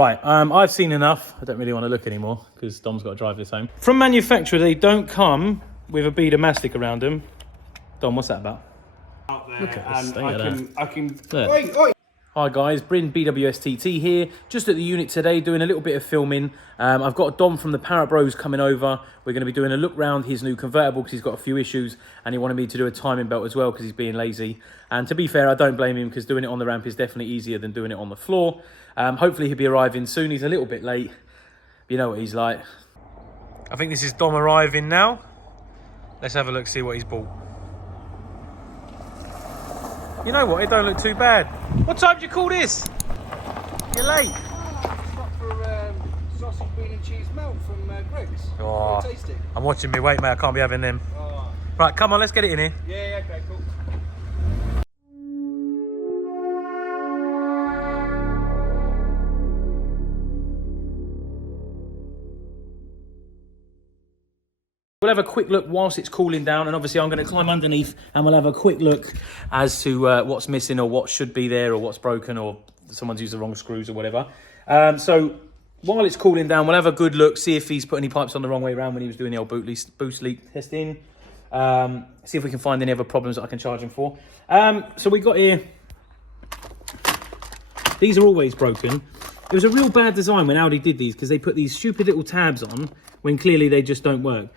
Right, I've seen enough. I don't really want to look anymore because Dom's got to drive this home. From manufacturer, they don't come with a bead of mastic around them. Dom, what's that about? Out there, look at the state of that. I can. Look. Oi, oi. Hi guys, Bryn BWSTT here, just at the unit today doing a little bit of filming. I've got Dom from the Parrot Bros coming over. We're going to be doing a look round his new convertible because he's got a few issues and he wanted me to do a timing belt as well because he's being lazy. And to be fair, I don't blame him because doing it on the ramp is definitely easier than doing it on the floor. Hopefully he'll be arriving soon. He's a little bit late. You know what he's like. I think this is Dom arriving now. Let's have a look, see what he's bought. You know what, it don't look too bad. What time did you call this? You're late. Stop for sausage, bean and cheese melt from Greg's. Oh, Tasty. I'm watching me weight, mate. I can't be having them. Oh. Right, come on, let's get it in here. Yeah, okay, cool. We'll have a quick look whilst it's cooling down, and obviously I'm going to climb underneath and we'll have a quick look as to what's missing or what should be there or what's broken or someone's used the wrong screws or whatever. So while it's cooling down, we'll have a good look, see if he's put any pipes on the wrong way around when he was doing the old boost leak testing. See if we can find any other problems that I can charge him for. So we got here, these are always broken. It was a real bad design when Audi did these because they put these stupid little tabs on when clearly they just don't work.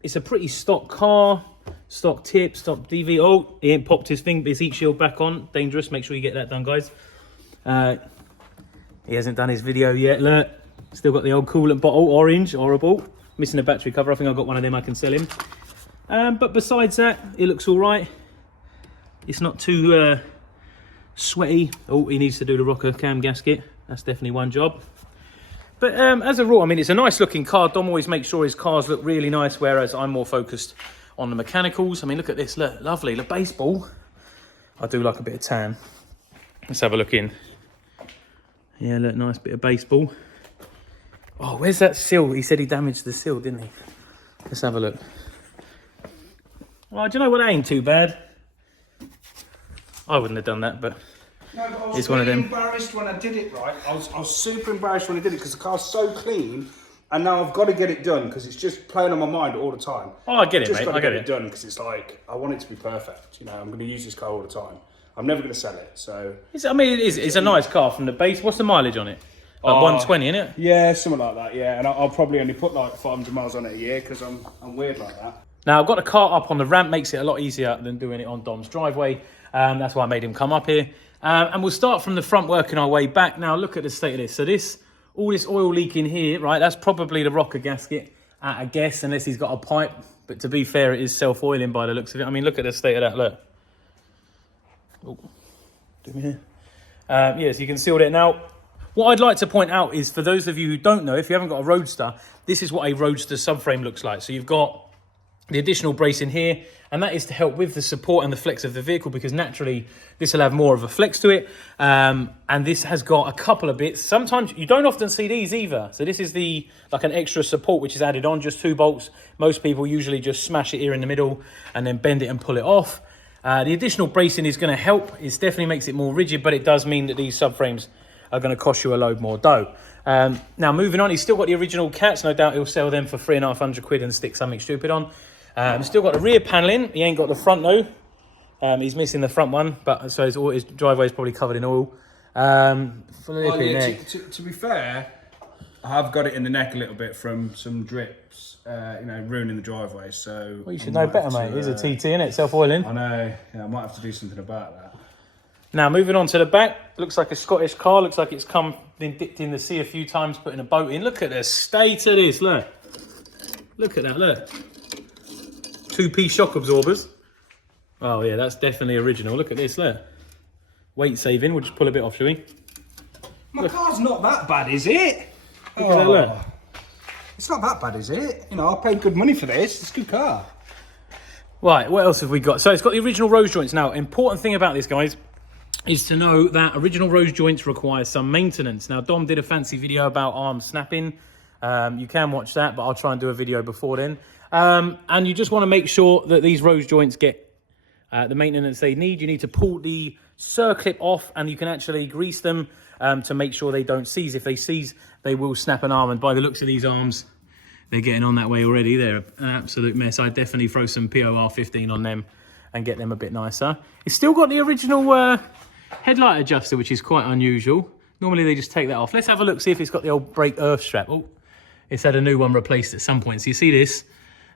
It's a pretty stock car, stock tip, stock DV. Oh, he ain't popped his heat shield back on. Dangerous. Make sure you get that done, guys. He hasn't done his video yet. Look, still got the old coolant bottle, orange, horrible. Missing a battery cover. I think I've got one of them I can sell him. But besides that, it looks all right. It's not too sweaty. Oh, he needs to do the rocker cam gasket. That's definitely one job. But as a rule, I mean, it's a nice looking car. Dom always makes sure his cars look really nice, whereas I'm more focused on the mechanicals. I mean, look at this. Look, lovely. The baseball. I do like a bit of tan. Let's have a look in. Yeah, look, nice bit of baseball. Oh, where's that sill? He said he damaged the sill, didn't he? Let's have a look. Well, do you know what? That ain't too bad. I wouldn't have done that, but... No, but I was it's one of them. Embarrassed when I did it, right? I was super embarrassed when I did it because the car's so clean, and now I've got to get it done because it's just playing on my mind all the time. Oh, I get it, just mate. got I to get get it it done because it's like I want it to be perfect. You know, I'm going to use this car all the time. I'm never going to sell it. So I mean, it is. It's a nice car from the base. What's the mileage on it? Like 120, isn't it? Yeah, something like that. Yeah, and I'll probably only put like 500 miles on it a year because I'm weird like that. Now I've got the car up on the ramp. Makes it a lot easier than doing it on Dom's driveway. That's why I made him come up here. And we'll start from the front, working our way back. Now look at the state of this. So all this oil leaking here, right? That's probably the rocker gasket, I guess, unless he's got a pipe. But to be fair, it is self-oiling by the looks of it. I mean, look at the state of that. Look. Oh, do me here. Yes, you can see all that. Now, what I'd like to point out is for those of you who don't know, if you haven't got a Roadster, this is what a Roadster subframe looks like. So you've got the additional brace in here, and that is to help with the support and the flex of the vehicle because naturally this will have more of a flex to it. And this has got a couple of bits. Sometimes you don't often see these either. So this is like an extra support which is added on, just 2 bolts. Most people usually just smash it here in the middle and then bend it and pull it off. The additional bracing is going to help. It definitely makes it more rigid, but it does mean that these subframes are going to cost you a load more dough. Now moving on, he's still got the original cats. No doubt he'll sell them for 350 quid and stick something stupid on. Still got the rear panelling. He ain't got the front though. He's missing the front one, but so his driveway is probably covered in oil. To be fair, I have got it in the neck a little bit from some drips, ruining the driveway. So well, you should know better, mate. It's a TT, innit? Self-oiling. I know. Yeah, I might have to do something about that. Now moving on to the back, looks like a Scottish car. Looks like it's been dipped in the sea a few times, putting a boat in. Look at the state of this. Look at that. Look. 2P shock absorbers. Oh yeah, that's definitely original. Look at this, look. Weight saving, we'll just pull a bit off, shall we? My car's not that bad, is it? Look at that, look. It's not that bad, is it? You know, I paid good money for this. It's a good car. Right, what else have we got? So it's got the original rose joints. Now, important thing about this, guys, is to know that original rose joints require some maintenance. Now, Dom did a fancy video about arm snapping. You can watch that, but I'll try and do a video before then. And you just want to make sure that these rose joints get the maintenance they need. You need to pull the circlip off and you can actually grease them to make sure they don't seize. If they seize, they will snap an arm, and by the looks of these arms, they're getting on that way already. They're an absolute mess. I'd definitely throw some POR 15 on them and get them a bit nicer. It's still got the original headlight adjuster, which is quite unusual. Normally they just take that off. Let's have a look, see if it's got the old brake earth strap. Oh, it's had a new one replaced at some point. So you see this?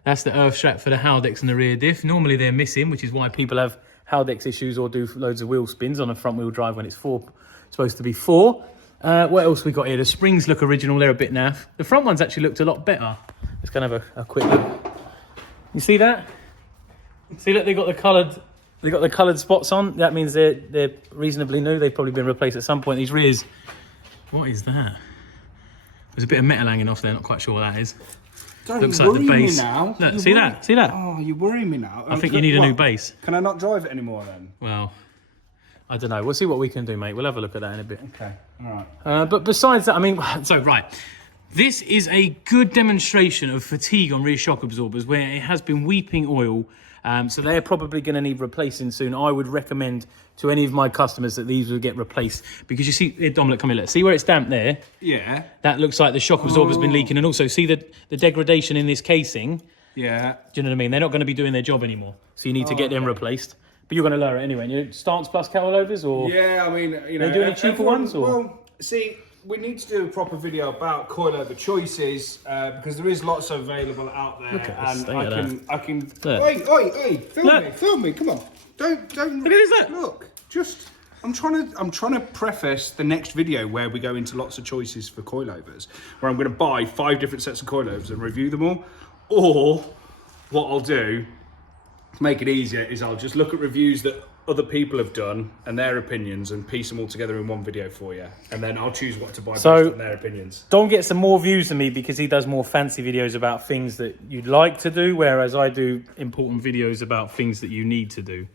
That's the earth strap for the Haldex and the rear diff. Normally they're missing, which is why people have Haldex issues or do loads of wheel spins on a front wheel drive when it's supposed to be 4. What else we got here? The springs look original, they're a bit naff. The front ones actually looked a lot better. Let's go and have a quick look. You see that? See that they got the coloured spots on? That means they're reasonably new. They've probably been replaced at some point. These rears, what is that? There's a bit of metal hanging off there, not quite sure what that is. Looks like the base. Now. Look, see that? See that? Oh, you're worrying me now. I think you need a new base. Can I not drive it anymore then? Well, I don't know. We'll see what we can do, mate. We'll have a look at that in a bit. Okay, all right. But besides that, I mean, so right. This is a good demonstration of fatigue on rear shock absorbers where it has been weeping oil. So they're probably going to need replacing soon. I would recommend to any of my customers that these will get replaced because you see, here, Dom, look, come here, look. See where it's damp there? Yeah. That looks like the shock absorber's been leaking, and also see the degradation in this casing. Yeah. Do you know what I mean? They're not going to be doing their job anymore. So you need to get them replaced. But you're going to lower it anyway. You Stance Plus coilovers or? Yeah, I mean, you know. They do any cheaper ones or? Well, see, we need to do a proper video about coilover choices because there is lots available out there. Look at this, I can. Oi, film me, come on. Don't. Look at this, look. Just, I'm trying to preface the next video where we go into lots of choices for coilovers, where I'm going to buy 5 different sets of coilovers and review them all. Or what I'll do to make it easier is I'll just look at reviews that other people have done and their opinions and piece them all together in one video for you, and then I'll choose what to buy based on their opinions. Dom gets some more views than me because he does more fancy videos about things that you'd like to do, whereas I do important videos about things that you need to do.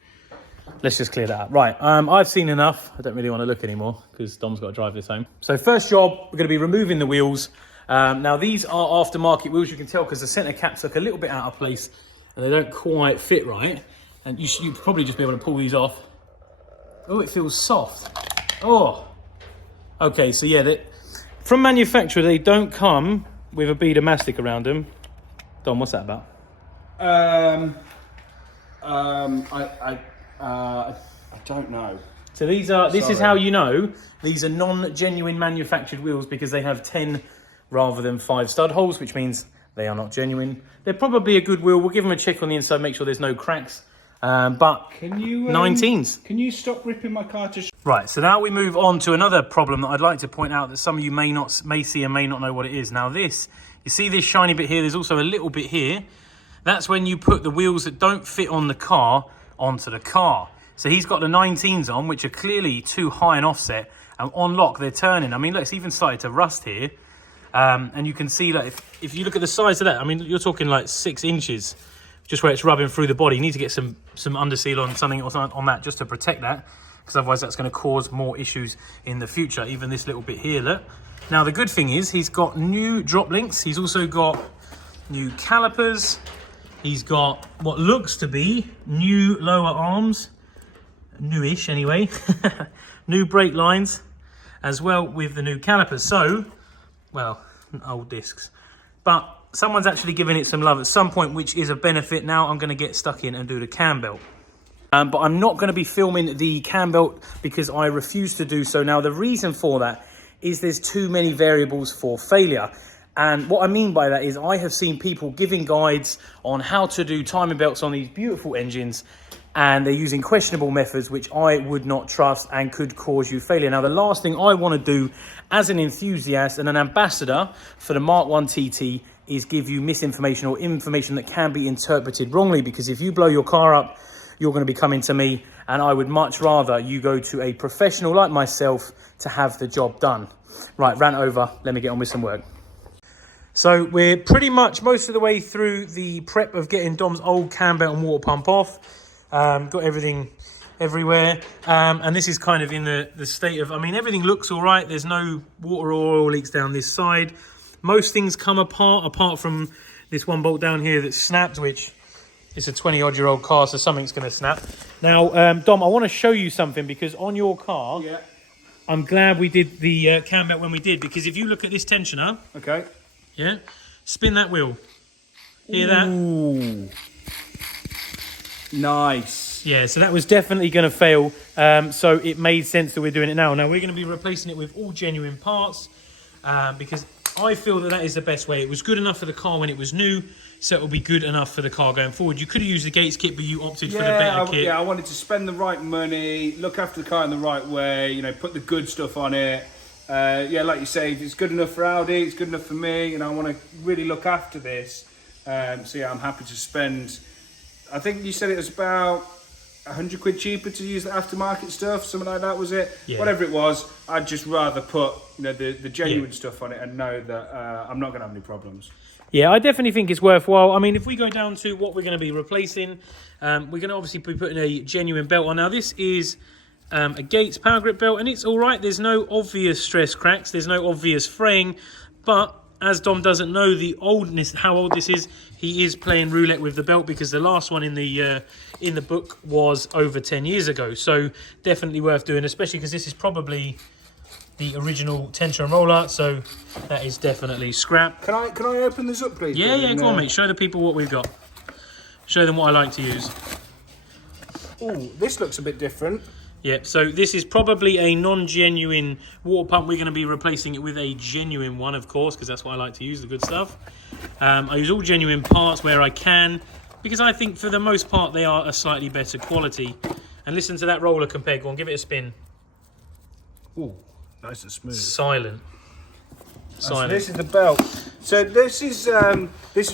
Let's just clear that up. Right, I've seen enough. I don't really want to look anymore because Dom's got to drive this home. So first job, we're going to be removing the wheels. Now these are aftermarket wheels, you can tell because the centre caps look a little bit out of place and they don't quite fit right. And you'd probably just be able to pull these off. Oh, it feels soft. Oh. Okay, so yeah, from manufacturer, they don't come with a bead of mastic around them. Dom, what's that about? I don't know. So this is how you know these are non-genuine manufactured wheels because they have 10 rather than 5 stud holes, which means they are not genuine. They're probably a good wheel. We'll give them a check on the inside, make sure there's no cracks. But can you 19s. Can you stop ripping my car to Right, so now we move on to another problem that I'd like to point out that some of you may see and may not know what it is. Now this, you see this shiny bit here, there's also a little bit here. That's when you put the wheels that don't fit on the car onto the car. So he's got the 19s on, which are clearly too high an offset, and on lock they're turning. I mean, look, it's even started to rust here. And you can see that if you look at the size of that, I mean, you're talking like 6 inches. Just where it's rubbing through the body. You need to get some underseal on something on that just to protect that, because otherwise that's going to cause more issues in the future. Even this little bit here, look. Now the good thing is he's got new drop links. He's also got new calipers. He's got what looks to be new lower arms, newish anyway. New brake lines, as well with the new calipers. So, well, old discs, but someone's actually given it some love at some point, which is a benefit. Now I'm going to get stuck in and do the cam belt. But I'm not going to be filming the cam belt because I refuse to do so. Now, the reason for that is there's too many variables for failure. And what I mean by that is I have seen people giving guides on how to do timing belts on these beautiful engines, and they're using questionable methods which I would not trust and could cause you failure. Now, the last thing I want to do as an enthusiast and an ambassador for the Mark 1 TT is give you misinformation or information that can be interpreted wrongly, because if you blow your car up, you're going to be coming to me, and I would much rather you go to a professional like myself to have the job done. Right, rant over, let me get on with some work. So we're pretty much most of the way through the prep of getting Dom's old cam belt and water pump off. Got everything everywhere, and this is kind of in the state of, I mean, everything looks all right. There's no water or oil leaks down this side. Most things come apart from this one bolt down here that snapped, which is a 20-odd-year-old car, so something's going to snap. Now, Dom, I want to show you something, because on your car, I'm glad we did the cam belt when we did, because if you look at this tensioner, Okay. yeah, spin that wheel. Hear that? Ooh. Nice. Yeah, so that was definitely going to fail. So it made sense that we're doing it now. Now we're going to be replacing it with all genuine parts because I feel that is the best way. It was good enough for the car when it was new, so it will be good enough for the car going forward. You could have used the Gates kit, but you opted for the better kit. Yeah, I wanted to spend the right money, look after the car in the right way, you know, put the good stuff on it. Yeah, like you say, if it's good enough for Audi, it's good enough for me, and I want to really look after this. So yeah, I'm happy to spend, I think you said it was about 100 quid cheaper to use the aftermarket stuff, something like that, was it? Yeah. Whatever it was, I'd just rather put, you know, the genuine stuff on it and know that I'm not going to have any problems. Yeah, I definitely think it's worthwhile. I mean, if we go down to what we're going to be replacing, we're going to obviously be putting a genuine belt on. Now, this is a Gates power grip belt, and it's all right. There's no obvious stress cracks. There's no obvious fraying, but as Dom doesn't know how old this is, he is playing roulette with the belt because the last one in the book was over 10 years ago. So definitely worth doing, especially because this is probably the original tension and roller. So that is definitely scrap. Can I open this up, please? Yeah, go on, mate. Show the people what we've got. Show them what I like to use. Oh, this looks a bit different. Yeah, so this is probably a non-genuine water pump. We're going to be replacing it with a genuine one, of course, because that's what I like to use, the good stuff. I use all genuine parts where I can, because I think for the most part they are a slightly better quality. And listen to that roller compare. Go on, give it a spin. Ooh, nice and smooth. Silent. So this is the belt. So this is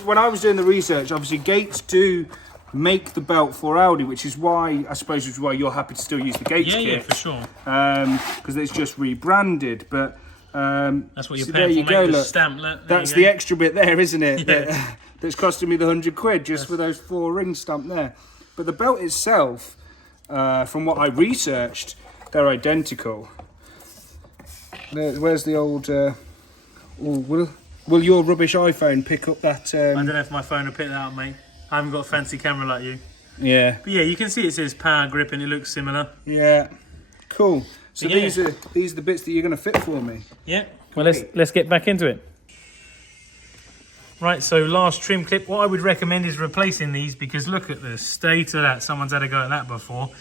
when I was doing the research. Obviously, Gates do make the belt for Audi, which is why you're happy to still use the Gates kit. Yeah, for sure. Because it's just rebranded, but that's what you're paying for, mate. The stamp. That's the extra bit there, isn't it? Yeah. That's costing me the 100 quid just for those 4 rings stamped there. But the belt itself, from what I researched, they're identical. Where's the old? Will your rubbish iPhone pick up that? I don't know if my phone will pick that up, mate. I haven't got a fancy camera like you. Yeah. But yeah, you can see it says power grip and it looks similar. Yeah. Cool. So these are the bits that you're going to fit for me. Yeah. Well, let's get back into it. Right, so last trim clip. What I would recommend is replacing these because look at the state of that. Someone's had a go at that before.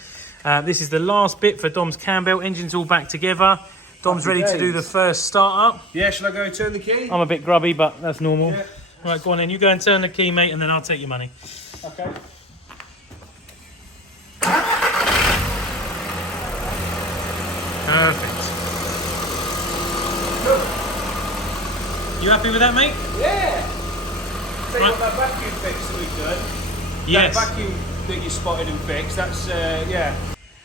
This is the last bit for Dom's cam belt. Engine's all back together. Dom's ready to do the first start up. Yeah, shall I go and turn the key? I'm a bit grubby, but that's normal. Yeah. Right, go on then. You go and turn the key, mate, and then I'll take your money. Okay. Perfect. You happy with that, mate? Yeah. Tell you what, that vacuum fix that we've done. Yes. That vacuum that you spotted and fixed, that's, yeah.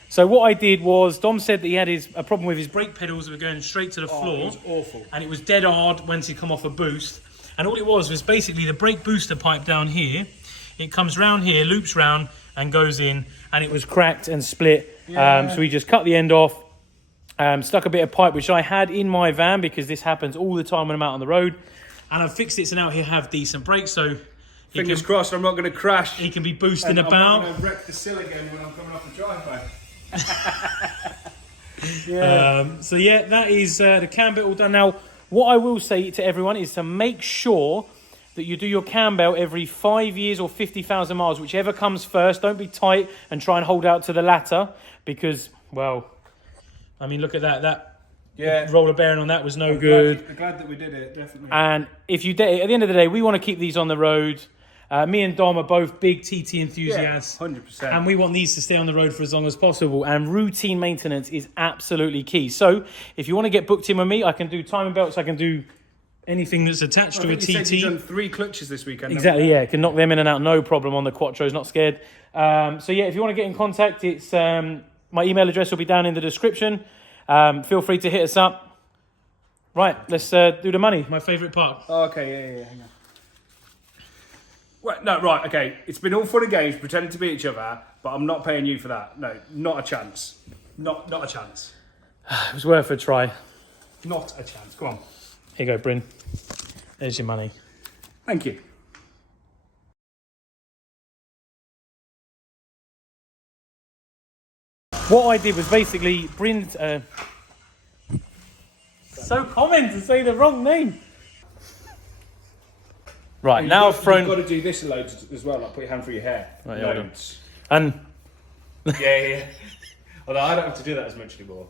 So what I did was, Dom said that he had a problem with his brake pedals that were going straight to the floor. It was awful. And it was dead hard once he come off a boost. And all it was basically the brake booster pipe down here. It comes round here, loops round, and goes in. And it was cracked and split. Yeah. So we just cut the end off, stuck a bit of pipe, which I had in my van because this happens all the time when I'm out on the road. And I've fixed it so now he'll have decent brakes. So fingers crossed I'm not going to crash. He can be boosting about. I'm not going to wreck the sill again when I'm coming off the driveway. Yeah. So yeah, that is the cam belt all done. Now, what I will say to everyone is to make sure that you do your cam belt every 5 years or 50,000 miles, whichever comes first. Don't be tight and try and hold out to the latter because, well, I mean, look at that. That roller bearing on that was no good. I'm glad that we did it, definitely. And if you at the end of the day, we want to keep these on the road. Me and Dom are both big TT enthusiasts. 100%. And we want these to stay on the road for as long as possible. And routine maintenance is absolutely key. So if you want to get booked in with me, I can do timing belts. I can do anything that's attached to a TT. You've done 3 clutches this weekend. Exactly, yeah. Can knock them in and out, no problem on the Quattros, not scared. So yeah, if you want to get in contact, it's my email address will be down in the description. Feel free to hit us up. Right, let's do the money. My favourite part. Oh, okay, yeah. Hang on. Well, no, right, okay. It's been all fun and games pretending to be each other, but I'm not paying you for that. No, not a chance. Not a chance. It was worth a try. Not a chance. Go on. Here you go, Bryn. There's your money. Thank you. What I did was basically So common to say the wrong name. Right, now I've thrown... You've got to do this loads as well, like put your hand through your hair. Right, yeah, loads. And Yeah. Although I don't have to do that as much anymore.